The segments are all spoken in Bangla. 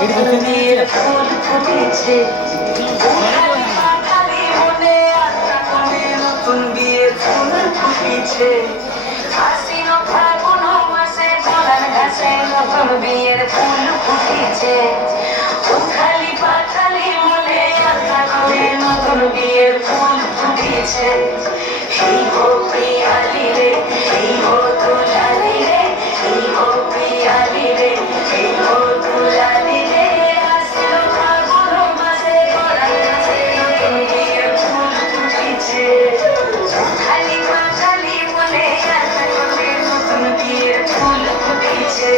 নতুন বিয়ের ফুল ফুটেছে, খালি মনে আশা করে নতুন বিয়ের ফুল ফুটেছে। আশ্বিন ফাগুন মাসে পরাণ ঘাসে নতুন বিয়ের ফুল ফুটেছে। উথালি পাথালি মনে আশা করে নতুন বিয়ের ফুল ফুটেছে। এই গো প্রিয়ালি রে, এই গো দুলালি রে, এই গো প্রিয়ালি রে, এই গো দুলালি রে। আশ্বিন ফাগুন মাসে পরাণ ঘাসে নতুন বিয়ের ফুল ফুটেছে। উথালি পাথালি মনে আশা করে নতুন বিয়ের ফুল ফুটেছে।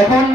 এখন